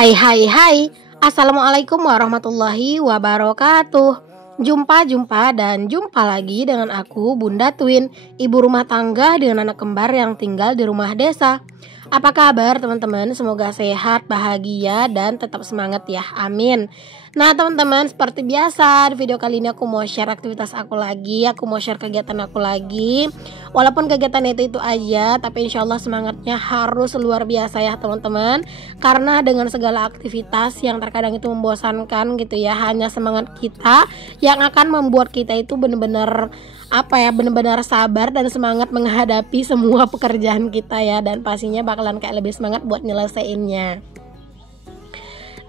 Hai hai hai. Assalamualaikum warahmatullahi wabarakatuh. Jumpa lagi dengan aku Bunda Twin, ibu rumah tangga dengan anak kembar yang tinggal di rumah desa. Apa kabar teman-teman? Semoga sehat, bahagia, dan tetap semangat ya, amin. Nah teman-teman, seperti biasa di video kali ini aku mau share aktivitas aku lagi. Aku mau share kegiatan aku lagi. Walaupun kegiatan itu aja, tapi insya Allah semangatnya harus luar biasa ya teman-teman. Karena dengan segala aktivitas yang terkadang itu membosankan gitu ya, hanya semangat kita yang akan membuat kita itu benar-benar benar-benar sabar dan semangat menghadapi semua pekerjaan kita ya. Dan pastinya bakalan kayak lebih semangat buat nyelesainnya.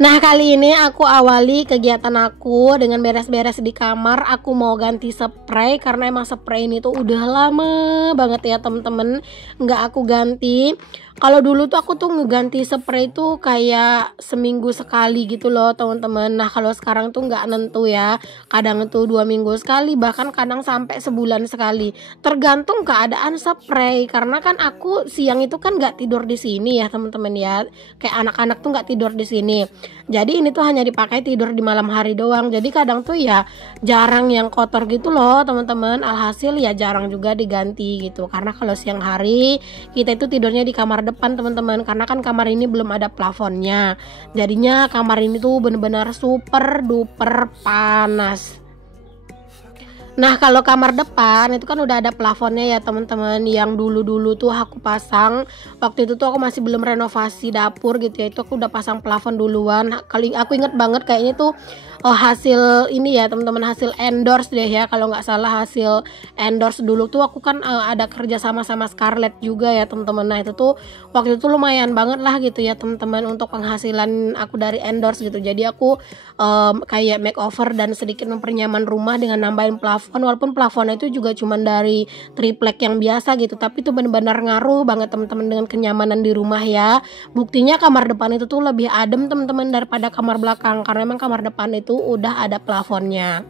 Nah kali ini aku awali kegiatan aku dengan beres-beres di kamar. Aku mau ganti spray karena emang spray ini tuh udah lama banget ya temen-temen nggak aku ganti. Kalau dulu tuh aku tuh ngeganti spray tuh kayak seminggu sekali gitu loh teman-teman. Nah kalau sekarang tuh nggak nentu ya, kadang tuh 2 minggu sekali, bahkan kadang sampai sebulan sekali, tergantung keadaan spray. Karena kan aku siang itu kan nggak tidur di sini ya teman-teman ya, kayak anak-anak tuh nggak tidur di sini. Jadi ini tuh hanya dipakai tidur di malam hari doang. Jadi kadang tuh ya jarang yang kotor gitu loh teman-teman. Alhasil ya jarang juga diganti gitu. Karena kalau siang hari kita itu tidurnya di kamar depan teman-teman. Karena kan kamar ini belum ada plafonnya. Jadinya kamar ini tuh bener-bener super duper panas. Nah kalau kamar depan itu kan udah ada plafonnya ya teman-teman. Yang dulu-dulu tuh aku pasang, waktu itu tuh aku masih belum renovasi dapur gitu ya, itu aku udah pasang plafon duluan. Kali aku inget banget kayaknya tuh hasil ini ya teman-teman, hasil endorse deh ya kalau nggak salah, hasil endorse. Dulu tuh aku kan ada kerja sama Scarlett juga ya teman-teman. Nah itu tuh waktu itu lumayan banget lah gitu ya teman-teman untuk penghasilan aku dari endorse gitu. Jadi aku kayak makeover dan sedikit mempernyaman rumah dengan nambahin plafon. Walaupun plafonnya itu juga cuman dari triplek yang biasa gitu, tapi itu benar-benar ngaruh banget teman-teman dengan kenyamanan di rumah ya. Buktinya kamar depan itu tuh lebih adem teman-teman daripada kamar belakang, karena emang kamar depan itu udah ada plafonnya.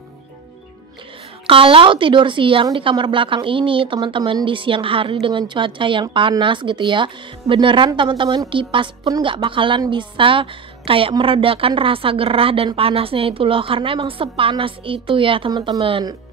Kalau tidur siang di kamar belakang ini teman-teman, di siang hari dengan cuaca yang panas gitu ya, beneran teman-teman kipas pun nggak bakalan bisa kayak meredakan rasa gerah dan panasnya itu loh, karena emang sepanas itu ya teman-teman.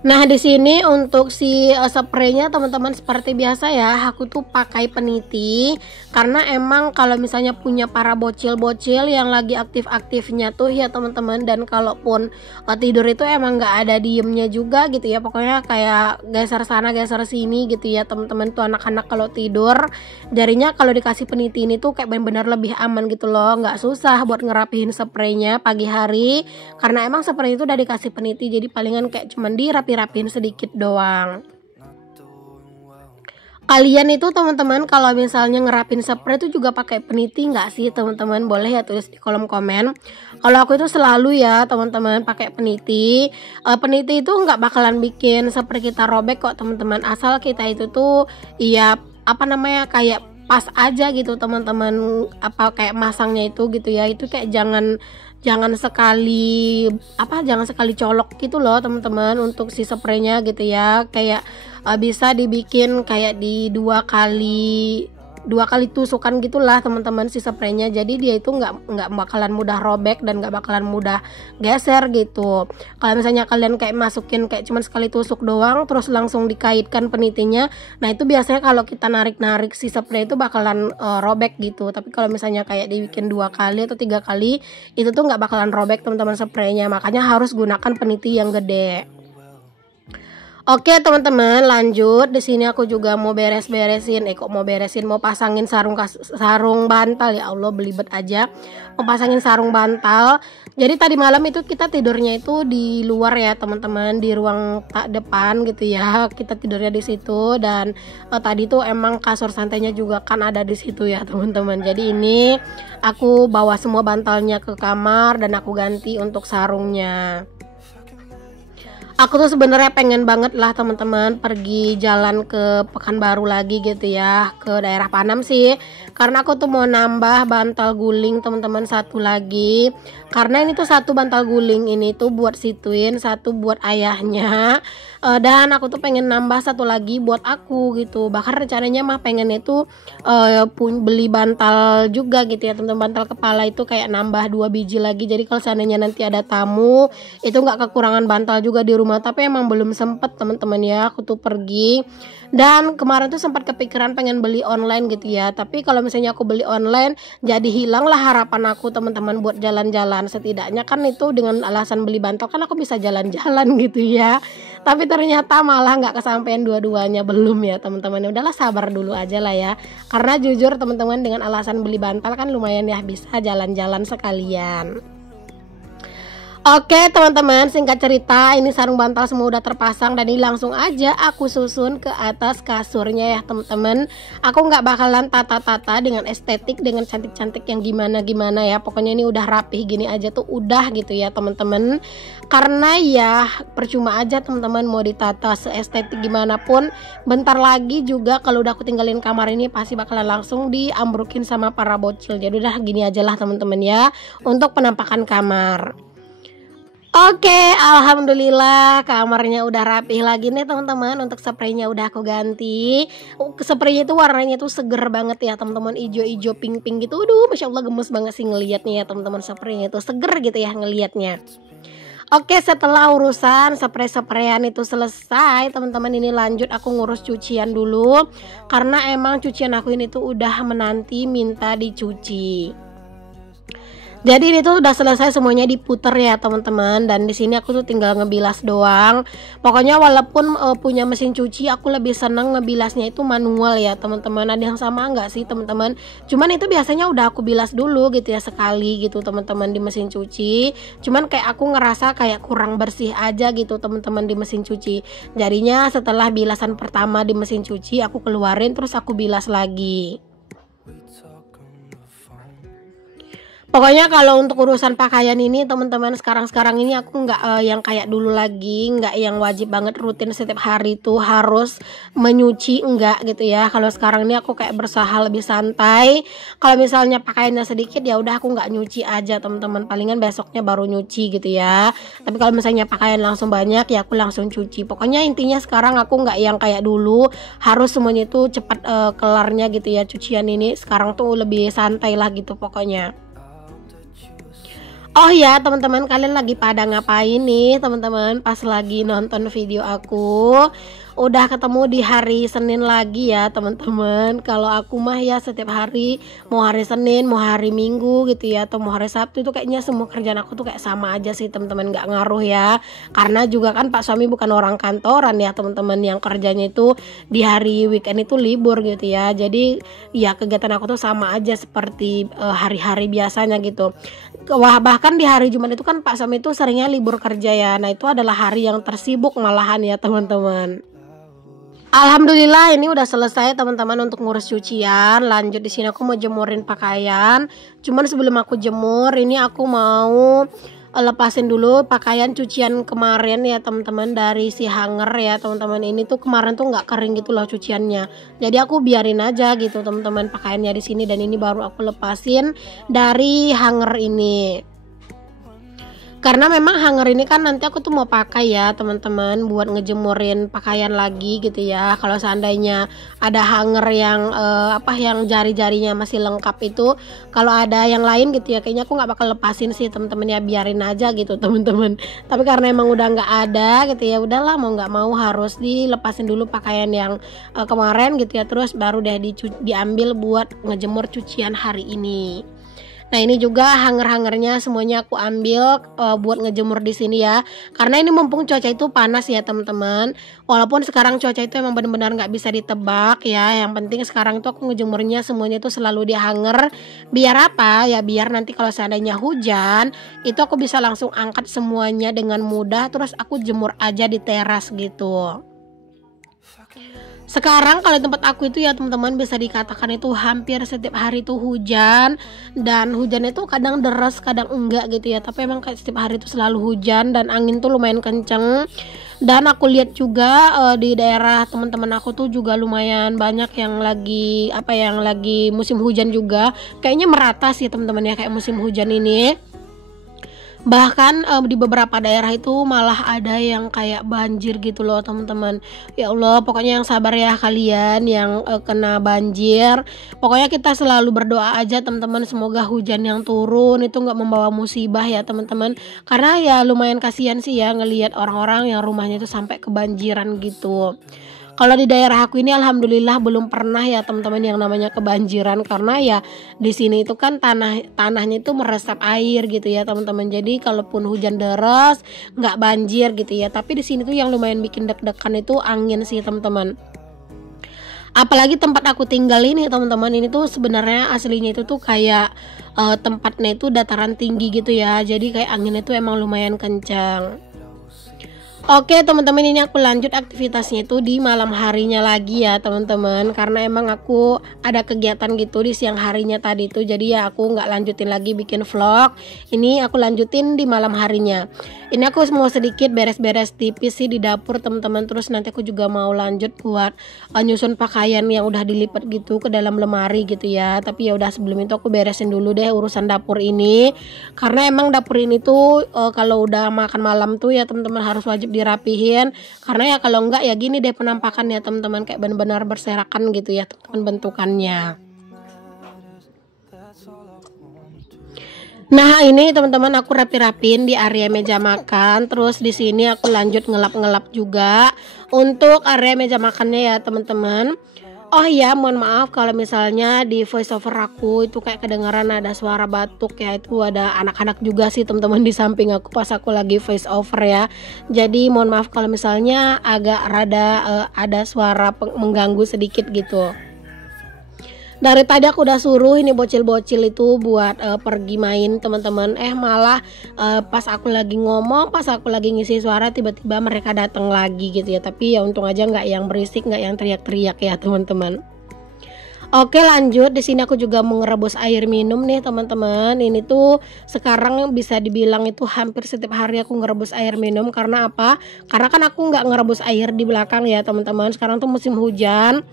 Nah di sini untuk si spraynya teman-teman seperti biasa ya, aku tuh pakai peniti. Karena emang kalau misalnya punya para bocil-bocil yang lagi aktif-aktifnya tuh ya teman-teman, dan kalaupun tidur itu emang nggak ada diemnya juga gitu ya, pokoknya kayak geser sana geser sini gitu ya teman-teman tuh anak-anak kalau tidur. Jadinya kalau dikasih peniti ini tuh kayak benar-benar lebih aman gitu loh, nggak susah buat ngerapihin spraynya pagi hari, karena emang spray itu udah dikasih peniti. Jadi palingan kayak cuman dirapihin sedikit doang. Kalian itu teman-teman kalau misalnya ngerapin spray itu juga pakai peniti nggak sih teman-teman? Boleh ya tulis di kolom komen. Kalau aku itu selalu ya teman-teman pakai peniti. Peniti itu nggak bakalan bikin spray kita robek kok teman-teman, asal kita itu tuh ya kayak pas aja gitu teman-teman, kayak masangnya itu gitu ya. Itu kayak jangan sekali colok gitu loh teman-teman untuk si spraynya gitu ya. Kayak bisa dibikin kayak di dua kali tusukan gitulah teman-teman si spraynya. Jadi dia itu nggak bakalan mudah robek dan nggak bakalan mudah geser gitu. Kalau misalnya kalian kayak masukin kayak cuman sekali tusuk doang terus langsung dikaitkan penitinya, nah itu biasanya kalau kita narik si spray itu bakalan robek gitu. Tapi kalau misalnya kayak dibikin 2 kali atau 3 kali, itu tuh nggak bakalan robek teman-teman spraynya. Makanya harus gunakan peniti yang gede. Oke teman-teman, lanjut. Di sini aku juga mau mau pasangin sarung bantal. Ya Allah, belibet aja. Mau pasangin sarung bantal. Jadi tadi malam itu kita tidurnya itu di luar ya teman-teman, di ruang depan gitu ya. Kita tidurnya di situ, dan tadi tuh emang kasur santainya juga kan ada di situ ya teman-teman. Jadi ini aku bawa semua bantalnya ke kamar dan aku ganti untuk sarungnya. Aku tuh sebenarnya pengen banget lah teman-teman pergi jalan ke Pekanbaru lagi gitu ya, ke daerah Panam sih, karena aku tuh mau nambah bantal guling teman-teman, satu lagi. Karena ini tuh satu bantal guling ini tuh buat si Twin, satu buat ayahnya. Dan aku tuh pengen nambah satu lagi buat aku gitu. Bahkan rencananya mah pengen itu beli bantal juga gitu ya teman-teman. Bantal kepala itu kayak nambah 2 biji lagi. Jadi kalau seandainya nanti ada tamu itu nggak kekurangan bantal juga di rumah. Tapi emang belum sempet teman-teman ya, aku tuh pergi. Dan kemarin tuh sempat kepikiran pengen beli online gitu ya. Tapi kalau misalnya aku beli online, jadi hilanglah harapan aku teman-teman buat jalan-jalan. Setidaknya kan itu dengan alasan beli bantal kan aku bisa jalan-jalan gitu ya. Tapi ternyata malah nggak kesampaian dua-duanya, belum ya teman-teman. Udahlah sabar dulu aja lah ya. Karena jujur teman-teman, dengan alasan beli bantal kan lumayan ya, bisa jalan-jalan sekalian. Oke teman-teman, singkat cerita ini sarung bantal semua udah terpasang dan ini langsung aja aku susun ke atas kasurnya ya teman-teman. Aku nggak bakalan tata-tata dengan estetik, dengan cantik-cantik yang gimana-gimana ya. Pokoknya ini udah rapih gini aja tuh udah gitu ya teman-teman. Karena ya percuma aja teman-teman mau ditata seestetik gimana pun, bentar lagi juga kalau udah aku tinggalin kamar ini pasti bakalan langsung diambrukin sama para bocil. Jadi udah gini aja lah teman-teman ya untuk penampakan kamar. Oke, alhamdulillah kamarnya udah rapih lagi nih teman-teman. Untuk spraynya udah aku ganti. Spraynya itu warnanya tuh seger banget ya teman-teman, ijo-ijo pink-pink gitu. Aduh, masya Allah gemes banget sih ngelihatnya ya teman-teman. Spraynya itu seger gitu ya ngelihatnya. Oke, setelah urusan spray-sprayan itu selesai teman-teman, ini lanjut aku ngurus cucian dulu. Karena emang cucian aku ini tuh udah menanti minta dicuci. Jadi ini tuh udah selesai semuanya diputer ya teman-teman, dan di sini aku tuh tinggal ngebilas doang. Pokoknya walaupun punya mesin cuci, aku lebih seneng ngebilasnya itu manual ya teman-teman. Ada yang sama nggak sih teman-teman? Cuman itu biasanya udah aku bilas dulu gitu ya sekali gitu teman-teman di mesin cuci. Cuman kayak aku ngerasa kayak kurang bersih aja gitu teman-teman di mesin cuci. Jadinya setelah bilasan pertama di mesin cuci aku keluarin terus aku bilas lagi. Pokoknya kalau untuk urusan pakaian ini teman-teman, sekarang ini aku nggak yang kayak dulu lagi, nggak yang wajib banget rutin setiap hari tuh harus menyuci, enggak gitu ya. Kalau sekarang ini aku kayak berusaha lebih santai. Kalau misalnya pakaiannya sedikit ya udah aku nggak nyuci aja teman-teman, palingan besoknya baru nyuci gitu ya. Tapi kalau misalnya pakaian langsung banyak ya aku langsung cuci. Pokoknya intinya sekarang aku nggak yang kayak dulu harus semuanya itu cepat kelarnya gitu ya cucian ini. Sekarang tuh lebih santai lah gitu pokoknya. Oh ya teman-teman, kalian lagi pada ngapain nih teman-teman pas lagi nonton video aku? Udah ketemu di hari Senin lagi ya teman-teman. Kalau aku mah ya setiap hari, mau hari Senin, mau hari Minggu gitu ya, atau mau hari Sabtu itu kayaknya semua kerjaan aku tuh kayak sama aja sih teman-teman, nggak ngaruh ya. Karena juga kan Pak suami bukan orang kantoran ya teman-teman, yang kerjanya itu di hari weekend itu libur gitu ya. Jadi ya kegiatan aku tuh sama aja seperti hari-hari biasanya gitu. Wah, bahkan di hari Jumat itu kan Pak suami itu seringnya libur kerja ya. Nah itu adalah hari yang tersibuk malahan ya teman-teman. Alhamdulillah ini udah selesai teman-teman untuk ngurus cucian. Lanjut di sini aku mau jemurin pakaian. Cuman sebelum aku jemur ini aku mau lepasin dulu pakaian cucian kemarin ya teman-teman, dari si hanger ya teman-teman. Ini tuh kemarin tuh nggak kering gitu loh cuciannya. Jadi aku biarin aja gitu teman-teman pakaiannya di sini, dan ini baru aku lepasin dari hanger ini. Karena memang hanger ini kan nanti aku tuh mau pakai ya teman-teman buat ngejemurin pakaian lagi gitu ya. Kalau seandainya ada hanger yang yang jari-jarinya masih lengkap itu, kalau ada yang lain gitu ya kayaknya aku nggak bakal lepasin sih teman-teman ya, biarin aja gitu teman-teman. Tapi karena emang udah nggak ada gitu ya, udahlah mau nggak mau harus dilepasin dulu pakaian yang kemarin gitu ya, terus baru deh diambil buat ngejemur cucian hari ini. Nah ini juga hanger-hangernya semuanya aku ambil buat ngejemur di sini ya. Karena ini mumpung cuaca itu panas ya teman-teman. Walaupun sekarang cuaca itu emang benar-benar nggak bisa ditebak ya. Yang penting sekarang itu aku ngejemurnya semuanya itu selalu di hanger. Biar apa ya? Biar nanti kalau seandainya hujan itu aku bisa langsung angkat semuanya dengan mudah. Terus aku jemur aja di teras gitu. Sekarang kalau tempat aku itu ya teman-teman bisa dikatakan itu hampir setiap hari itu hujan, dan hujannya itu kadang deras kadang enggak gitu ya, tapi emang kayak setiap hari itu selalu hujan dan angin tuh lumayan kenceng. Dan aku lihat juga di daerah teman-teman aku tuh juga lumayan banyak yang lagi musim hujan juga. Kayaknya merata sih teman-teman ya kayak musim hujan ini. Bahkan di beberapa daerah itu malah ada yang kayak banjir gitu loh teman-teman. Ya Allah, pokoknya yang sabar ya kalian yang kena banjir. Pokoknya kita selalu berdoa aja teman-teman, semoga hujan yang turun itu nggak membawa musibah ya teman-teman. Karena ya lumayan kasihan sih ya ngelihat orang-orang yang rumahnya itu sampai kebanjiran gitu. Kalau di daerah aku ini alhamdulillah belum pernah ya teman-teman yang namanya kebanjiran, karena ya di sini itu kan tanahnya itu meresap air gitu ya teman-teman. Jadi kalaupun hujan deras nggak banjir gitu ya. Tapi di sini tuh yang lumayan bikin deg-degan itu angin sih teman-teman. Apalagi tempat aku tinggal ini teman-teman, ini tuh sebenarnya aslinya itu tuh kayak tempatnya itu dataran tinggi gitu ya. Jadi kayak anginnya itu emang lumayan kencang. Oke teman-teman, ini aku lanjut aktivitasnya itu di malam harinya lagi ya teman-teman, karena emang aku ada kegiatan gitu di siang harinya tadi tuh, jadi ya aku nggak lanjutin lagi bikin vlog. Ini aku lanjutin di malam harinya. Ini aku mau sedikit beres-beres tipis sih di dapur teman-teman, terus nanti aku juga mau lanjut buat nyusun pakaian yang udah dilipat gitu ke dalam lemari gitu ya. Tapi ya udah, sebelum itu aku beresin dulu deh urusan dapur ini, karena emang dapur ini tuh kalau udah makan malam tuh ya teman-teman harus wajib dirapihin, karena ya kalau enggak ya gini deh penampakannya teman-teman, kayak benar-benar berserakan gitu ya teman-teman bentukannya. Nah ini teman-teman aku rapi-rapin di area meja makan, terus di sini aku lanjut ngelap-ngelap juga untuk area meja makannya ya teman-teman. Oh iya, mohon maaf kalau misalnya di voice over aku itu kayak kedengaran ada suara batuk ya, itu ada anak-anak juga sih teman-teman di samping aku pas aku lagi voice over ya. Jadi mohon maaf kalau misalnya agak rada ada suara mengganggu sedikit gitu. Dari tadi aku udah suruh ini bocil-bocil itu buat pergi main teman-teman, malah pas aku lagi ngomong, pas aku lagi ngisi suara, tiba-tiba mereka datang lagi gitu ya. Tapi ya untung aja nggak yang berisik, nggak yang teriak-teriak ya teman-teman. Oke lanjut, di sini aku juga mau ngerebus air minum nih teman-teman. Ini tuh sekarang bisa dibilang itu hampir setiap hari aku ngerebus air minum. Karena apa? Karena kan aku nggak ngerebus air di belakang ya teman-teman. Sekarang tuh musim hujan,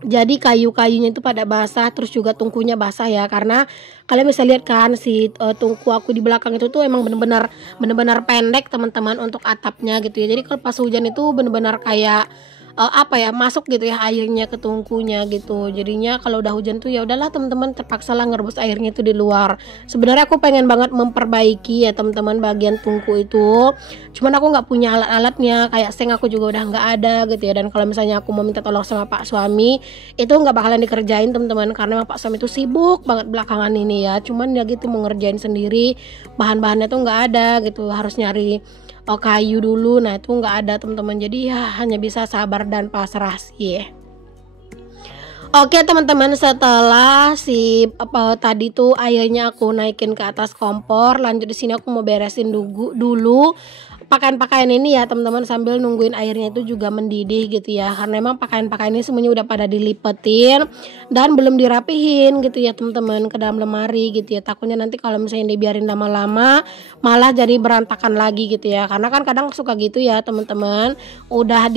jadi kayu-kayunya itu pada basah, terus juga tungkunya basah ya. Karena kalian bisa lihat kan si tungku aku di belakang itu tuh emang bener-bener pendek teman-teman untuk atapnya gitu ya. Jadi kalau pas hujan itu bener-bener kayak masuk gitu ya airnya ke tungkunya gitu. Jadinya kalau udah hujan tuh ya udahlah teman-teman, terpaksalah ngerebus airnya itu di luar. Sebenarnya aku pengen banget memperbaiki ya teman-teman bagian tungku itu, cuman aku nggak punya alat-alatnya, kayak seng aku juga udah nggak ada gitu ya. Dan kalau misalnya aku mau minta tolong sama Pak suami, itu nggak bakalan dikerjain teman-teman, karena Pak suami itu sibuk banget belakangan ini ya. Cuman ya gitu mau ngerjain sendiri, bahan-bahannya tuh nggak ada gitu, harus nyari kayu dulu. Nah itu nggak ada teman-teman, jadi ya hanya bisa sabar dan pasrah sih. Oke teman-teman, setelah tadi tuh airnya aku naikin ke atas kompor, lanjut di sini aku mau beresin dulu pakaian-pakaian ini ya teman-teman, sambil nungguin airnya itu juga mendidih gitu ya. Karena emang pakaian-pakaian ini semuanya udah pada dilipetin dan belum dirapihin gitu ya teman-teman ke dalam lemari gitu ya. Takutnya nanti kalau misalnya dibiarin lama-lama malah jadi berantakan lagi gitu ya. Karena kan kadang suka gitu ya teman-teman, udah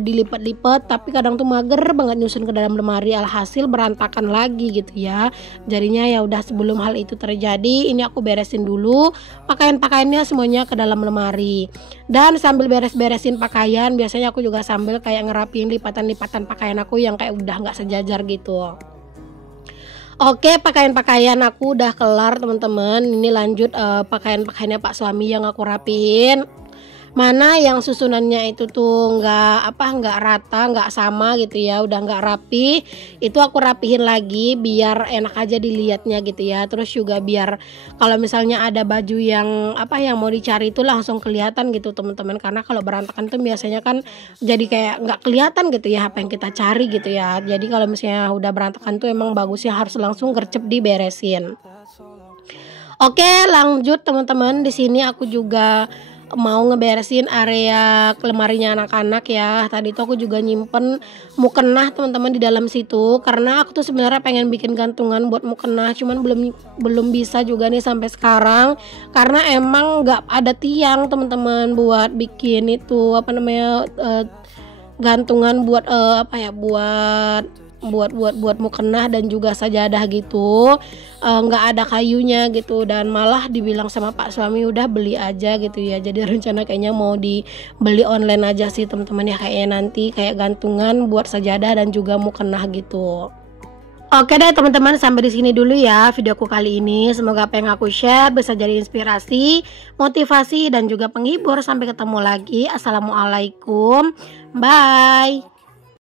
dilipat-lipat tapi kadang tuh mager banget nyusun ke dalam lemari, alhasil berantakan lagi gitu ya. Jadinya ya udah, sebelum hal itu terjadi ini aku beresin dulu pakaian-pakaiannya semuanya ke dalam lemari. Dan sambil beres-beresin pakaian, biasanya aku juga sambil kayak ngerapiin lipatan-lipatan pakaian aku yang kayak udah nggak sejajar gitu. Oke, pakaian-pakaian aku udah kelar teman-teman. Ini lanjut pakaian-pakaiannya Pak suami yang aku rapiin. Mana yang susunannya itu tuh nggak rata, nggak sama gitu ya, udah nggak rapi, itu aku rapihin lagi biar enak aja dilihatnya gitu ya. Terus juga biar kalau misalnya ada baju yang mau dicari itu langsung kelihatan gitu teman-teman, karena kalau berantakan tuh biasanya kan jadi kayak nggak kelihatan gitu ya apa yang kita cari gitu ya. Jadi kalau misalnya udah berantakan tuh emang bagusnya harus langsung gercep diberesin. Oke lanjut teman-teman, di sini aku juga mau ngeberesin area lemarinya anak-anak ya. Tadi tuh aku juga nyimpen mukena teman-teman di dalam situ, karena aku tuh sebenarnya pengen bikin gantungan buat mukena, cuman belum bisa juga nih sampai sekarang, karena emang nggak ada tiang teman-teman buat bikin itu gantungan buat buat buat mukena dan juga sajadah gitu, nggak ada kayunya gitu, dan malah dibilang sama Pak suami udah beli aja gitu ya. Jadi rencana kayaknya mau dibeli online aja sih teman-teman ya, kayaknya nanti kayak gantungan buat sajadah dan juga mukena gitu. Oke deh teman-teman, sampai di sini dulu ya videoku kali ini. Semoga apa yang aku share bisa jadi inspirasi, motivasi, dan juga penghibur. Sampai ketemu lagi. Assalamualaikum. Bye.